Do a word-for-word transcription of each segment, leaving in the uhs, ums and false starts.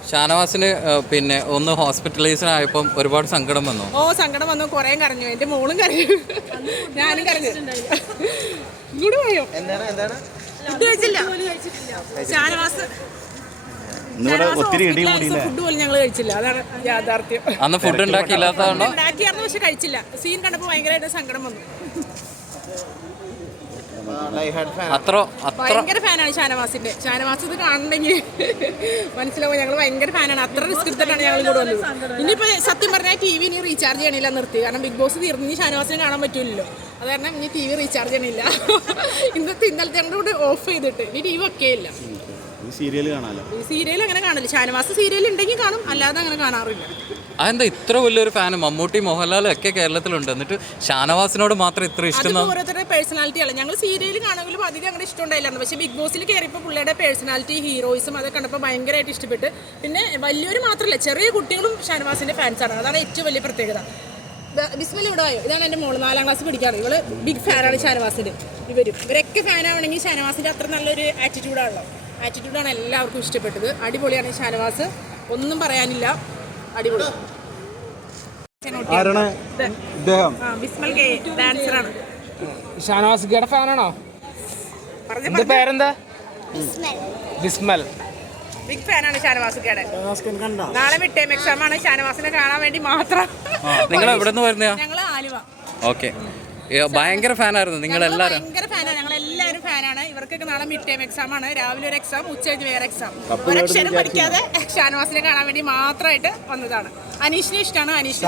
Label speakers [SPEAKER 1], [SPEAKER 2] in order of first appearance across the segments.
[SPEAKER 1] ഷാനവാസിന് പിന്നെ ഒന്ന് ഹോസ്പിറ്റലൈസ്ഡ് ആയപ്പോൾ ഒരുപാട് സങ്കടം വന്നു.
[SPEAKER 2] ഓ സങ്കടം വന്നു, കുറേ കരഞ്ഞു, എൻ്റെ മോളും കരഞ്ഞു, ഞാനും കരഞ്ഞു. ഇങ്ങോട്ട് പോയോ? ഫുഡ് കഴിച്ചില്ല ഷാനവാസ്, ഫുഡ് പോലും ഞങ്ങൾ കഴിച്ചില്ല. അതാണ് യാഥാർത്ഥ്യം.
[SPEAKER 1] അന്ന് ഫുഡ് ഉണ്ടാക്കിയില്ലാത്തതാണോ?
[SPEAKER 2] ഉണ്ടാക്കിയായിരുന്നു, പക്ഷെ കഴിച്ചില്ല. സീൻ കണ്ടപ്പോൾ ഭയങ്കരമായിട്ട് സങ്കടം വന്നു.
[SPEAKER 1] അത്ര
[SPEAKER 2] ഭയങ്കര ഫാനാണ് ഷാനവാസിന്റെ. ഷാനവാസ് ഇത് കാണണമെങ്കിൽ മനസ്സിലാവും, ഞങ്ങൾ ഭയങ്കര ഫാനാണ്. അത്ര റിസ്ക് എടുത്തിട്ടാണ് ഞങ്ങൾ കൂടെ വന്നത്. ഇനിയിപ്പോൾ സത്യം പറഞ്ഞാൽ ടി വി ഇനി റീചാർജ് ചെയ്യണില്ല, നിർത്തി. കാരണം ബിഗ് ബോസ് തീർന്നു, ഇനി ഷാനവാസിനെ കാണാൻ പറ്റില്ലല്ലോ. അത് കാരണം ഇനി ടി വി റീചാർജ് ചെയ്യണില്ല. ഇന്നത്തെ ഇന്നലത്തെ ഞങ്ങളുടെ കൂടെ ഓഫ് ചെയ്തിട്ട് ഇനി ടി വി ഒക്കെ ഇല്ല.
[SPEAKER 3] സീരിയൽ കാണാലോ.
[SPEAKER 2] സീരിയൽ അങ്ങനെ കാണില്ല. ഷാനവാസ് സീരിയൽ ഉണ്ടെങ്കിൽ കാണും, അല്ലാതെ അങ്ങനെ കാണാറില്ല.
[SPEAKER 1] അതെന്താ ഇത്ര വലിയൊരു ഫാന്? മമ്മൂട്ടി മോഹൻലാലും ഒക്കെ കേരളത്തിലുണ്ട്, എന്നിട്ട് ഷാനവാസിനോട് മാത്രം ഇത്ര ഇഷ്ടം?
[SPEAKER 2] ഓരോരുത്തരുടെ പേഴ്സണാലിറ്റി ആണ്. ഞങ്ങൾ സീരിയൽ കാണുമെങ്കിലും അധികം അങ്ങനെ ഇഷ്ടം ഉണ്ടായില്ലായിരുന്നു. പക്ഷേ ബിഗ് ബോസിൽ കയറിയപ്പോൾ പുള്ളിയുടെ പേഴ്സണാലിറ്റി, ഹീറോയിസും അതൊക്കെ കണ്ടപ്പോൾ ഭയങ്കരമായിട്ട് ഇഷ്ടപ്പെട്ട്. പിന്നെ വലിയൊരു മാത്രമല്ല, ചെറിയ കുട്ടികളും ഷാനവാസിന്റെ ഫാൻസാണ്. അതാണ് ഏറ്റവും വലിയ പ്രത്യേകത. ബിസ്മിൽ ഇവിടെ ആയോ? ഇതാണ് എൻ്റെ മോള്, നാലാം ക്ലാസ് പഠിക്കാറ്. ഇവള് ബിഗ് ഫാനാണ് ഷാനവാസിന്റെ. ഇവരും ഇവരൊക്കെ ഫാനാവണമെങ്കിൽ ഷാനവാസിന്റെ അത്ര നല്ലൊരു ആറ്റിറ്റ്യൂഡാണല്ലോ. ആറ്റിറ്റ്യൂഡാണ് എല്ലാവർക്കും ഇഷ്ടപ്പെട്ടത്. അടിപൊളിയാണ് ഷാനവാസ്, ഒന്നും പറയാനില്ല, അടിപൊളി. ഡാൻസറാണ്.
[SPEAKER 4] ഷാനവാസിയുടെ ഫാനാണോ? പേരെന്താ? ബിസ്മൽ.
[SPEAKER 2] ബിഗ് ഫാനാണ് ഷാനവാസിക്കയുടെ. നാളെ മിഡ് ടൈം എക്സാം ആണ്. ഷാനവാസിനെ കാണാൻ വേണ്ടി മാത്രം.
[SPEAKER 1] നിങ്ങൾ എവിടെ നിന്ന് വരുന്നതാ?
[SPEAKER 2] ഞങ്ങള് ആലുവ.
[SPEAKER 1] ഓക്കെ, ഭയങ്കര ഫാനായിരുന്നു നിങ്ങൾ എല്ലാവരും?
[SPEAKER 2] ഭയങ്കര ഫാനാണ്, ഞങ്ങൾ എല്ലാവരും ഫാനാണ്. ഇവർക്കൊക്കെ നാളെ മിഡ് ടൈം എക്സാം ആണ്. രാവിലെ ഒരു എക്സാം, ഉച്ച കഴിഞ്ഞ് വേറെ എക്സാം. ഒരക്ഷരം പഠിക്കാതെ ഷാനവാസിനെ കാണാൻ വേണ്ടി മാത്രമായിട്ട് വന്നതാണ്. അനീഷിനെ ഇഷ്ടമാണ്. അനീഷിനെ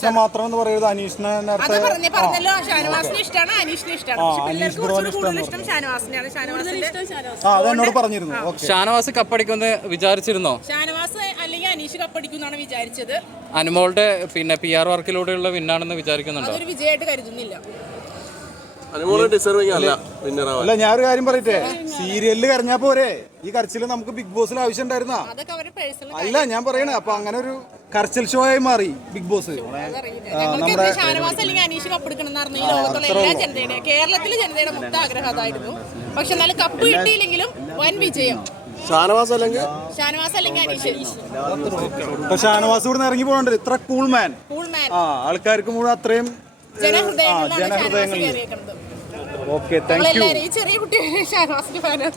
[SPEAKER 2] അത് പറഞ്ഞേ പറഞ്ഞല്ലോ. ഷാനവാസിനെ ഇഷ്ടമാണ്, അനീഷിനെ ഇഷ്ടമാണ്. പക്ഷെ പിള്ളേർക്ക് കുറച്ചുകൂടി കൂടുതൽ ഇഷ്ടം ഷാനവാസിനെയാണ്. ഷാനവാസിന്റെ
[SPEAKER 1] ഷാനവാസ് കപ്പടിക്കുമെന്ന് വിചാരിച്ചിരുന്നോ?
[SPEAKER 2] ഷാനവാസ് അല്ലെങ്കിൽ അനീഷ് കപ്പടിക്കുമെന്നാണ് വിചാരിച്ചത്.
[SPEAKER 1] അനുമോളുടെ പിന്നെ പി ആർ വർക്കിലൂടെയുള്ള വിന്നാണെന്ന് വിചാരിക്കുന്നുണ്ടോ?
[SPEAKER 2] അതൊരു വിജയമായിട്ട് കരുതുന്നില്ല.
[SPEAKER 3] അല്ല, ഞാനൊരു കാര്യം പറയട്ടെ, സീരിയലിൽ കരഞ്ഞാ പോരെ? ഈ കരച്ചില് നമുക്ക് ബിഗ് ബോസിൽ ആവശ്യം ഉണ്ടായിരുന്ന? അല്ല, ഞാൻ പറയണേ, അപ്പൊ അങ്ങനെ ഒരു കരച്ചിൽ ഷോ ആയി മാറി ബിഗ് ബോസ്.
[SPEAKER 2] ഷാനവാസ് അല്ലെങ്കിൽ അനീഷ് കപ്പെടുക്കണമെന്നായിരുന്നു ഈ ലോകത്തുള്ള എല്ലാ ജനതയുടെ, കേരളത്തിലെ ജനതയുടെ മൊത്തം ആഗ്രഹം അതായിരുന്നു. പക്ഷെ എന്നാലും കപ്പ് കിട്ടിയില്ലെങ്കിലും വൻ വിജയം.
[SPEAKER 3] ഷാനവാസ് അല്ലെങ്കിൽ
[SPEAKER 2] ഷാനവാസ് അല്ലെങ്കിൽ അനീഷ്.
[SPEAKER 3] ഷാനവാസ് ഇവിടെ ഇറങ്ങി പോകണ്ട, ഇത്ര കൂൾ മാൻ.
[SPEAKER 2] Cool man.
[SPEAKER 3] ആ, ആൾക്കാർക്ക് മുഴുവൻ അത്രയും
[SPEAKER 2] ജനഹൃദയങ്ങളിൽ.
[SPEAKER 3] Okay, thank you.
[SPEAKER 2] ഈ ചെറിയ കുട്ടി ഷാനവാസിന്റെ ഫാനാണ്.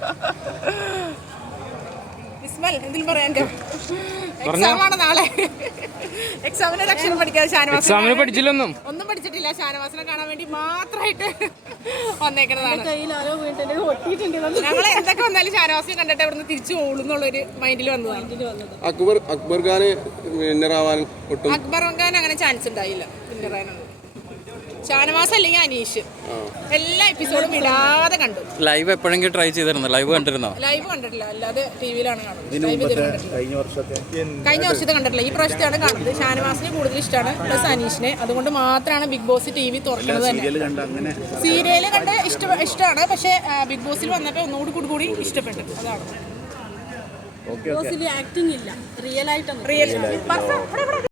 [SPEAKER 2] ഇസ്മാൽ, എന്തെങ്കിലും പറയാണ്ടോ? എക്സാമാണ് നാളെ. എക്സാമിന് ഒരു അക്ഷരം പഠിക്കാതെ ഷാനവാസ്
[SPEAKER 4] പഠിച്ചില്ലൊന്നും
[SPEAKER 2] ഒന്നും പഠിച്ചിട്ടില്ല. ഷാനവാസിനെ കാണാൻ വേണ്ടി മാത്രമായിട്ട് വന്നേക്കുന്നതാണ്. ഞങ്ങൾ എന്തൊക്കെ വന്നാലും ഷാനവാസിനെ കണ്ടിട്ട് അവിടുന്ന് തിരിച്ചു പോകും എന്നുള്ളൊരു മൈൻഡിൽ വന്നതാണ്.
[SPEAKER 3] അക്ബർ അക്ബർ ഖാൻ വിന്നറാവാൻ
[SPEAKER 2] അക്ബർ ഖാൻ അങ്ങനെ ചാൻസ് ഉണ്ടായില്ല വിന്നറാവാനൊന്നും. ഷാനവാസ് അല്ലെങ്കിൽ അനീഷ് എല്ലാ എപ്പിസോഡും ഇടാതെ കണ്ടു.
[SPEAKER 1] ലൈവ് എപ്പോഴെങ്കിലും ട്രൈ ചെയ്തിരുന്നോ? ലൈവ് കണ്ടിരുന്നോ?
[SPEAKER 2] ലൈവ് കണ്ടിട്ടില്ല, അല്ലാതെ ടി വിയിലാണ് കാണുന്നത്. കഴിഞ്ഞ വർഷത്തെ കണ്ടിട്ടില്ല, ഈ പ്രാവശ്യത്തെയാണ് കാണുന്നത്. ഷാനവാസിനെ കൂടുതൽ ഇഷ്ടമാണ്, പ്ലസ് അനീഷിനെ. അതുകൊണ്ട് മാത്രമാണ് ബിഗ് ബോസ് ടി വി തുറക്കുന്നത് തന്നെ. സീരിയല് കണ്ട് ഇഷ്ട ഇഷ്ടമാണ് പക്ഷേ ബിഗ് ബോസിൽ വന്നപ്പോൾ ഒന്നുകൂടി കൂടി കൂടി ഇഷ്ടപ്പെട്ടു. അതാണ്.
[SPEAKER 5] ആക്ടിംഗ് ഇല്ല, റിയൽ ആയിട്ട്
[SPEAKER 2] റിയൽ